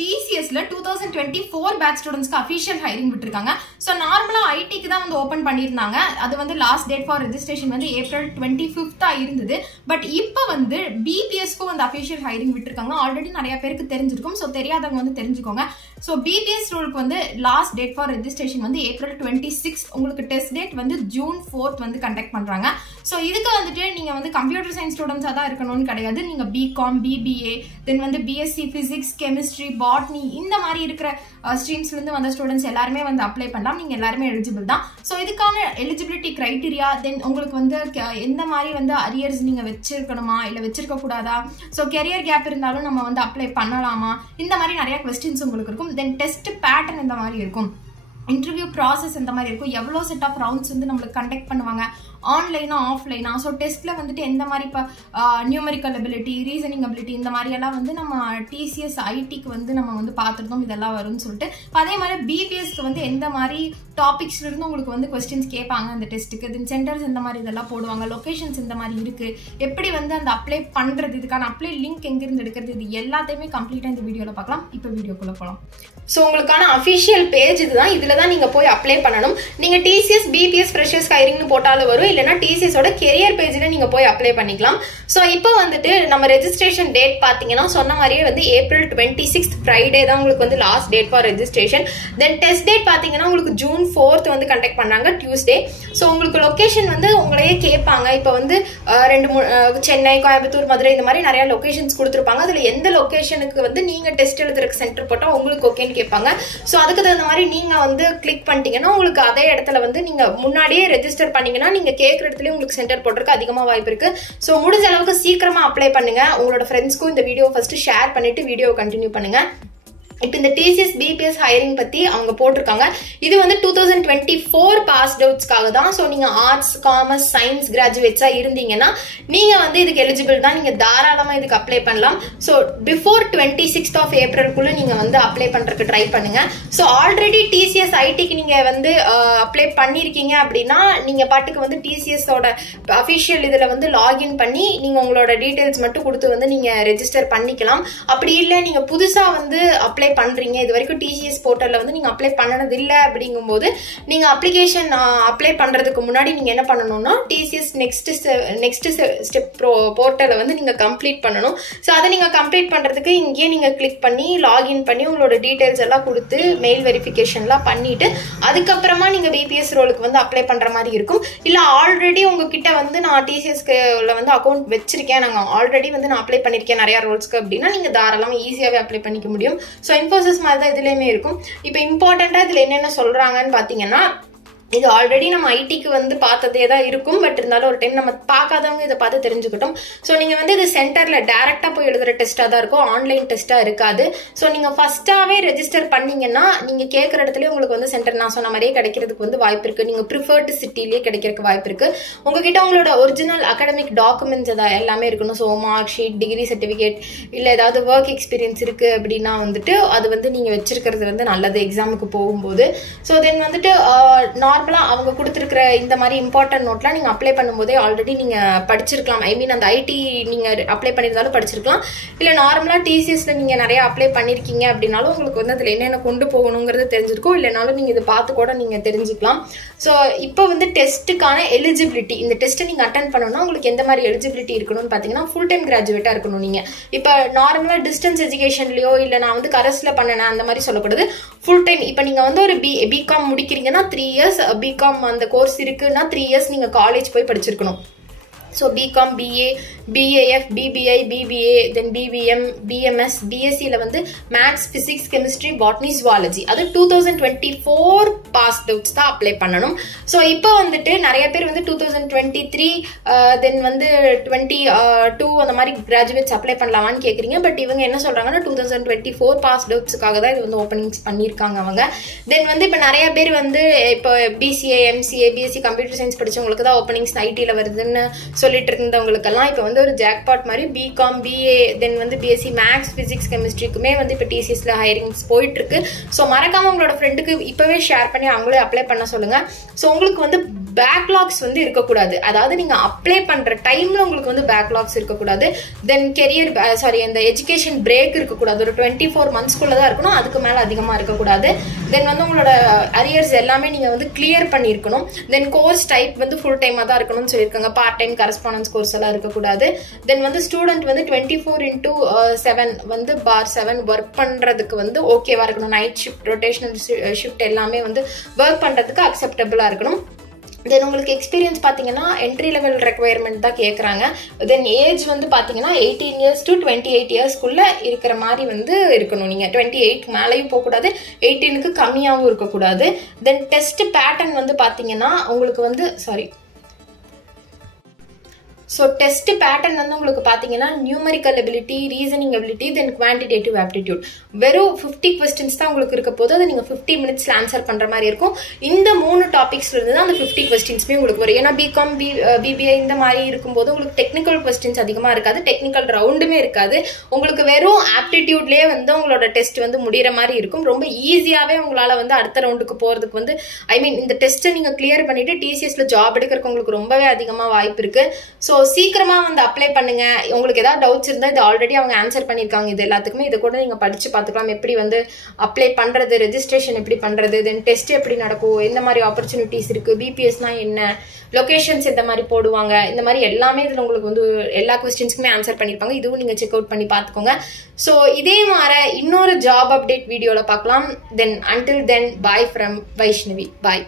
TCSல 2024 batch ஸ்டூடண்ட்ஸ்க்கு official hiring விட்டுருக்காங்க. So நார்மலா ஐடிக்கு தான் வந்து ஓப்பன் பண்ணியிருந்தாங்க. அது வந்து லாஸ்ட் டேட் ஃபார் ரெஜிஸ்ட்ரேஷன் வந்து April 25 இருந்தது. பட் இப்போ வந்து பிபிஎஸ்க்கும் வந்து அஃபிஷியல் ஹைரிங் விட்டுருக்காங்க. ஆல்ரெடி நிறைய பேருக்கு தெரிஞ்சிருக்கும். ஸோ தெரியாதவங்க வந்து தெரிஞ்சுக்கோங்க. ஸோ பிபிஎஸ் ரூலுக்கு வந்து லாஸ்ட் டேட் ஃபார் ரெஜிஸ்ட்ரேஷன் வந்து April 26. உங்களுக்கு டெஸ்ட் டேட் வந்து June 4 வந்து கண்டக்ட் பண்றாங்க. ஸோ இதுக்கு வந்துட்டு நீங்க வந்து கம்ப்யூட்டர் சயின்ஸ் ஸ்டூடெண்ட்ஸா தான் இருக்கணும்னு கிடையாது. நீங்க பிகாம், பிபிஏ, தென் வந்து பிஎஸ்சி பிசிக்ஸ், கெமிஸ்ட்ரி, பாட்னி இந்த மாதிரி இருக்கிற ஸ்ட்ரீம்ஸ்ல இருந்து வந்த ஸ்டூடெண்ட்ஸ் எல்லாருமே வந்து அப்ளை பண்ணலாம். நீங்க எல்லாருமே எலிஜிபிள் தான். ஸோ இதுக்கான எலிஜிபிலிட்டி கிரைட்டீரியா, தென் உங்களுக்கு வந்து எந்த மாதிரி வந்து அரியர்ஸ் நீங்க வச்சிருக்கணுமா இல்ல வச்சிருக்க கூடாதா, ஸோ கெரியர் கேப் இருந்தாலும் நம்ம வந்து அப்ளை பண்ணலாமா, இந்த மாதிரி நிறைய கொஸ்டின்ஸ் உங்களுக்கு இருக்கும். தென் டெஸ்ட் பேட்டர்ன் இந்த மாதிரி இருக்கும். இன்டர்வியூ ப்ராசஸ் இந்த மாதிரி இருக்கும். எவ்வளோ செட் ஆஃப் ரவுண்ட்ஸ் வந்து நம்மளுக்கு கண்டக்ட் பண்ணுவாங்க, ஆன்லைனா ஆஃப்லைனா, ஸோ டெஸ்ட்ல வந்துட்டு எந்த மாதிரி இப்போ நியூமரிக்கல் அபிலிட்டி, ரீசனிங் அபிலிட்டி இந்த மாதிரி எல்லாம் வந்து நம்ம டிசிஎஸ் ஐடிக்கு வந்து நம்ம வந்து பார்த்துருந்தோம் இதெல்லாம் வரும்னு சொல்லிட்டு. அதே மாதிரி பிபிஎஸ்க்கு வந்து எந்த மாதிரி டாபிக்ஸ்ல இருந்து உங்களுக்கு வந்து கொஸ்டின்ஸ் கேட்பாங்க அந்த டெஸ்ட்டுக்கு, தென் சென்டர்ஸ் இந்த மாதிரி இதெல்லாம் போடுவாங்க, லொகேஷன்ஸ் இந்த மாதிரி இருக்கு, எப்படி வந்து அந்த அப்ளை பண்றது, இதுக்கான அப்ளை லிங்க் எங்கிருந்து எடுக்கிறது, இது எல்லாத்தையுமே கம்ப்ளீட்டா இந்த வீடியோல பார்க்கலாம். இப்போ வீடியோக்குள்ள போகலாம். ஸோ உங்களுக்கான அஃபிஷியல் பேஜ் இதுதான். இதுல தான் நீங்க போய் அப்ளை பண்ணணும். நீங்க டிசிஎஸ் பிபிஎஸ் ஃப்ரெஷர்ஸ் ஹைரிங்னு போட்டாலும் வரும், இல்லைன்னா டிசிஎஸோட கெரியர் பேஜ்ல நீங்க போய் அப்ளை பண்ணிக்கலாம். ஸோ இப்போ வந்துட்டு நம்ம ரெஜிஸ்ட்ரேஷன் டேட் பாத்தீங்கன்னா சொன்ன மாதிரியே வந்து April 26 ஃப்ரைடே தான் உங்களுக்கு வந்து last date for registration. Then test date பாத்தீங்கன்னா உங்களுக்கு June 4 வந்து கண்டக்ட் பண்ணாங்க, டியூஸ்டே. ஸோ உங்களுக்கு லொகேஷன் வந்து உங்களையே கேட்பாங்க. இப்போ வந்து சென்னை, கோயம்புத்தூர், மதுரை இந்த மாதிரி நிறைய லொகேஷன்ஸ் கொடுத்துருப்பாங்க. அதுல எந்த லொகேஷனுக்கு வந்து நீங்க டெஸ்ட் எழுதுறதுக்கு சென்டர் போட்டா உங்களுக்கு ஓகேன்னு கேட்பாங்க. ஸோ அதுக்கு தகுந்த மாதிரி நீங்க வந்து கிளிக் பண்ணிட்டீங்கன்னா உங்களுக்கு அதே இடத்துல வந்து நீங்க முன்னாடியே ரெஜிஸ்டர் பண்ணீங்கன்னா நீங்க கேட்குற இடத்துல உங்களுக்கு சென்டர் போடுறதுக்கு அதிகமா வாய்ப்பு இருக்கு. ஸோ முடிஞ்ச அளவுக்கு சீக்கிரமா அப்ளை பண்ணுங்க. உங்களோட ஃப்ரெண்ட்ஸ்க்கும் இந்த வீடியோ ஃபர்ஸ்ட் ஷேர் பண்ணிட்டு வீடியோ கண்டினியூ பண்ணுங்க. இப்போ இந்த டிசிஎஸ் பிபிஎஸ் ஹைரிங் பத்தி அவங்க போட்டிருக்காங்க. இது வந்து 2024 பாஸ்ட் அவுட்ஸ்க்காக தான். ஸோ நீங்க ஆர்ட்ஸ், காமர்ஸ், சயின்ஸ் கிராஜுவேட்ஸா இருந்தீங்கன்னா நீங்க வந்து இதுக்கு எலிஜிபிள் தான். நீங்க தாராளமா இதுக்கு அப்ளை பண்ணலாம். ஸோ பிஃபோர் 26 ஏப்ரல்குள்ள நீங்க வந்து அப்ளை பண்றதுக்கு ட்ரை பண்ணுங்க. ஸோ ஆல்ரெடி டிசிஎஸ் ஐடிக்கு நீங்க வந்து அப்ளை பண்ணிருக்கீங்க அப்படின்னா நீங்க பாட்டுக்கு வந்து டிசிஎஸோட அபிஷியல் இதுல வந்து லாகின் பண்ணி நீங்க உங்களோட டீடைல்ஸ் மட்டும் கொடுத்து வந்து நீங்க ரெஜிஸ்டர் பண்ணிக்கலாம். அப்படி இல்லை நீங்க புதுசா வந்து அப்ளை பண்றீங்க, இது வரைக்கும் டிசிஎஸ் போர்ட்டல்ல வந்து நீங்க அப்ளை பண்ணது இல்ல அப்படிங்கும்போது நீங்க அப்ளிகேஷன் அப்ளை பண்றதுக்கு முன்னாடி நீங்க என்ன பண்ணணும்னா டிசிஎஸ் நெக்ஸ்ட் ஸ்டெப் போர்ட்டலை வந்து நீங்க கம்ப்ளீட் பண்ணணும். ஸோ அதை நீங்க கம்ப்ளீட் பண்றதுக்கு இங்கேயே நீங்க கிளிக் பண்ணி லாகின் பண்ணி உங்களோட டீடைல்ஸ் எல்லாம் கொடுத்து மெயில் வெரிஃபிகேஷன்லாம் பண்ணிட்டு அதுக்கப்புறமா நீங்க பிபிஎஸ் ரோலுக்கு வந்து அப்ளை பண்ற மாதிரி இருக்கும். இல்ல ஆல்ரெடி உங்ககிட்ட வந்து நான் டிசிஎஸ்ல வந்து அக்கௌண்ட் வச்சிருக்கேன், நாங்க ஆல்ரெடி வந்து நான் அப்ளை பண்ணிருக்கேன் நிறைய ரோல்ஸ்க்கு அப்படின்னா நீங்க தாராளமா ஈஸியாவே அப்ளை பண்ணிக்க முடியும். ஸோ இன்ஃபோசிஸ் மாதிரி தான் இதுலயுமே இருக்கும். இப்போ இம்பார்ட்டண்டா இதுல என்னென்ன சொல்றாங்கன்னு பாத்தீங்கன்னா, இது ஆல்ரெடி நம்ம ஐடிக்கு வந்து பார்த்ததே தான் இருக்கும். பட் இருந்தாலும் ஒரு டைம் நம்ம பார்க்காதவங்க இதை பார்த்து தெரிஞ்சுக்கிட்டோம். ஸோ நீங்க வந்து இது சென்டர்ல டைரக்டா போய் எழுதுற டெஸ்டா தான் இருக்கும், ஆன்லைன் டெஸ்டா இருக்காது. ஸோ நீங்க ஃபர்ஸ்டாவே ரெஜிஸ்டர் பண்ணீங்கன்னா நீங்க கேட்குற இடத்துலயே உங்களுக்கு வந்து சென்டர் நான் சொன்ன மாதிரியே கிடைக்கிறதுக்கு வந்து வாய்ப்பு இருக்கு. நீங்க ப்ரிஃபர்டு சிட்டிலேயே கிடைக்கிறதுக்கு வாய்ப்பு இருக்கு. உங்ககிட்ட உங்களோட ஒரிஜினல் அகாடமிக் டாக்குமெண்ட்ஸ் எல்லாமே இருக்கணும். So mark sheet, degree certificate, இல்ல ஏதாவது ஒர்க் எக்ஸ்பீரியன்ஸ் இருக்கு அப்படின்னா வந்துட்டு அது வந்து நீங்க வச்சிருக்கிறது வந்து நல்லது எக்ஸாமுக்கு போகும்போது. ஸோ தென் வந்துட்டு அவங்க கொடுத்துருக்கிற இந்த மாதிரி இம்பார்ட்டன்ட் நோட்லாம் நீங்க அப்ளை பண்ணும்போதே ஆல்ரெடி நீங்க படிச்சிருக்கலாம். ஐ மீன் அந்த ஐடி நீங்க அப்ளை பண்ணியிருந்தாலும் படிச்சிருக்கலாம். இல்ல நார்மலா டிசிஎஸ்ல நீங்க நிறைய அப்ளை பண்ணிருக்கீங்க அப்படின்னாலும் உங்களுக்கு வந்து அதுல என்னென்ன கொண்டு போகணுங்கிறது தெரிஞ்சிருக்கும். இல்லைனாலும் நீங்க இதை பார்த்து கூட நீங்க தெரிஞ்சுக்கலாம். ஸோ இப்போ வந்து டெஸ்ட்டுக்கான எலிஜிபிலிட்டி, இந்த டெஸ்ட்டை நீங்க அட்டன் பண்ணணும்னா உங்களுக்கு எந்த மாதிரி எலிஜிபிலிட்டி இருக்கணும்னு பாத்தீங்கன்னா ஃபுல் டைம் கிராஜுவேட்டா இருக்கணும். நீங்க இப்போ நார்மலா டிஸ்டன்ஸ் எஜுகேஷன்லயோ இல்ல நான் வந்து கரஸ்ல பண்ணேன் அந்த மாதிரி சொல்லக்கூடாது. ஃபுல் டைம் இப்போ நீங்க வந்து ஒரு பிகாம் முடிக்கிறீங்கன்னா 3 இயர்ஸ், பிகாம் அந்த கோர்ஸ் இருக்குன்னா 3 இயர்ஸ் நீங்க காலேஜ் போய் படிச்சிருக்கணும். So BCom, BA, BAF, BBI, BBA, then BBM, BMS, பிஎஸ்சியில் வந்து maths, physics, chemistry, botany, zoology அது 2024 பாஸ் அவுட்ஸ் தான் அப்ளை பண்ணணும். ஸோ இப்போ வந்துட்டு நிறைய பேர் வந்து 2023 தென் வந்து 22 அந்த மாதிரி கிராஜுவேட்ஸ் அப்ளை பண்ணலாமான்னு கேட்குறீங்க. பட் இவங்க என்ன சொல்றாங்கன்னா 2024 பாஸ் அவுட்ஸுக்காக தான் இது வந்து ஓப்பனிங்ஸ் பண்ணியிருக்காங்க அவங்க. தென் வந்து இப்போ நிறைய பேர் வந்து இப்போ BCA, MCA, BSc computer science படிச்சவங்களுக்கு தான் ஓப்பனிங்ஸ் ஐடியில் வருதுன்னு சொல்லிட்டு இருந்தவங்களுக்கெல்லாம் இப்போ வந்து ஒரு ஜாக்பாட் மாதிரி பிகாம், பிஏ, தென் வந்து பிஎஸ்சி மேத்ஸ், பிசிக்ஸ், கெமிஸ்ட்ரிக்குமே வந்து இப்போ டிசிஎஸ்ல ஹைரிங்ஸ் போயிட்டு இருக்கு. ஸோ மறக்காம உங்களோட ஃப்ரெண்டுக்கு இப்பவே ஷேர் பண்ணி அவங்களே அப்ளை பண்ண சொல்லுங்க. ஸோ உங்களுக்கு வந்து பேக்லாக்ஸ் வந்து இருக்கக்கூடாது. அதாவது நீங்க அப்ளை பண்ற டைம்ல உங்களுக்கு வந்து பேக்லாக்ஸ் இருக்கக்கூடாது. தென் கெரியர் அந்த எஜுகேஷன் பிரேக் இருக்கக்கூடாது. ஒரு 24 monthsக்குள்ளதான் இருக்கணும், அதுக்கு மேல அதிகமா இருக்கக்கூடாது. தென் வந்து உங்களோட அரியர்ஸ் எல்லாமே நீங்க வந்து கிளியர் பண்ணிருக்கணும். தென் கோர்ஸ் டைப் வந்து ஃபுல் டைமா தான் இருக்கணும்னு சொல்லியிருக்காங்க. பார்ட் டைம் கரஸ்பாண்டன்ஸ் கோர்ஸ் எல்லாம் இருக்கக்கூடாது. தென் வந்து ஸ்டூடெண்ட் வந்து 24/7 வந்து /7 ஒர்க் பண்றதுக்கு வந்து ஓகேவா இருக்கணும். நைட் ஷிஃப்ட், ரொட்டேஷனல் ஷிஃப்ட் எல்லாமே வந்து ஒர்க் பண்றதுக்கு அக்செப்டபிளா இருக்கணும். தென் உங்களுக்கு எக்ஸ்பீரியன்ஸ் பார்த்தீங்கன்னா என்ட்ரி லெவல் ரெக்குவயர்மெண்ட் தான் கேட்குறாங்க. தென் ஏஜ் வந்து பார்த்தீங்கன்னா 18 years to 28 yearsக்குள்ள இருக்கிற மாதிரி வந்து இருக்கணும். நீங்கள் 28 மேலேயும் போகக்கூடாது, 18க்கு கம்மியாகவும் இருக்கக்கூடாது. தென் டெஸ்ட் பேட்டர்ன் வந்து பார்த்தீங்கன்னா உங்களுக்கு வந்து டெஸ்ட் பேட்டர்ன் வந்து உங்களுக்கு பார்த்தீங்கன்னா நியூமரிக்கல் எபிலிட்டி, ரீசனிங் எபிலிட்டி, தென் குவான்டிடேட்டிவ் ஆப்டிடியூட். வெறும் 50 questions தான் உங்களுக்கு இருக்க போது. அது நீங்கள் 50 minutes ஆன்சர் பண்ணுற மாதிரி இருக்கும். இந்த 3 டாபிக்ஸ்ல இருந்து தான் அந்த 50 questionsமே உங்களுக்கு வரும். ஏன்னா பிகாம், பிபிஐ இந்த மாதிரி இருக்கும்போது உங்களுக்கு டெக்னிக்கல் கொஸ்டின்ஸ் அதிகமாக இருக்காது, டெக்னிக்கல் ரவுண்டுமே இருக்காது. உங்களுக்கு வெறும் ஆப்டிடியூட்லேயே வந்து உங்களோட டெஸ்ட் வந்து முடிகிற மாதிரி இருக்கும். ரொம்ப ஈஸியாகவே உங்களால் வந்து அடுத்த ரவுண்டுக்கு போகிறதுக்கு வந்து இந்த டெஸ்ட்டை நீங்கள் கிளியர் பண்ணிட்டு டிசிஎஸ்ல ஜாப் எடுக்கிறதுக்கு உங்களுக்கு ரொம்பவே அதிகமாக வாய்ப்பு இருக்கு. ஸோ சீக்கிரமா வந்து அப்ளை பண்ணுங்க. உங்களுக்கு ஏதாவது டவுட்ஸ் இருந்தால் இது ஆல்ரெடி அவங்க ஆன்சர் பண்ணியிருக்காங்க. இது எல்லாத்துக்குமே இதை கூட நீங்க படிச்சு பார்த்துக்கலாம். எப்படி வந்து அப்ளை பண்றது, ரெஜிஸ்ட்ரேஷன் எப்படி பண்றது, தென் டெஸ்ட் எப்படி நடக்கும், எந்த மாதிரி ஆப்பர்ச்சுனிட்டிஸ் இருக்கு, பிபிஎஸ்னா என்ன, லொகேஷன்ஸ் எந்த மாதிரி போடுவாங்க, இந்த மாதிரி எல்லாமே இதுல உங்களுக்கு வந்து எல்லா கொஸ்டின்ஸ்க்குமே ஆன்சர் பண்ணிருப்பாங்க. இதுவும் நீங்க செக் அவுட் பண்ணி பார்த்துக்கோங்க. ஸோ இதே மாதிரி இன்னொரு ஜாப் அப்டேட் வீடியோல பார்க்கலாம். Then until then bye from Vaishnavi. Bye.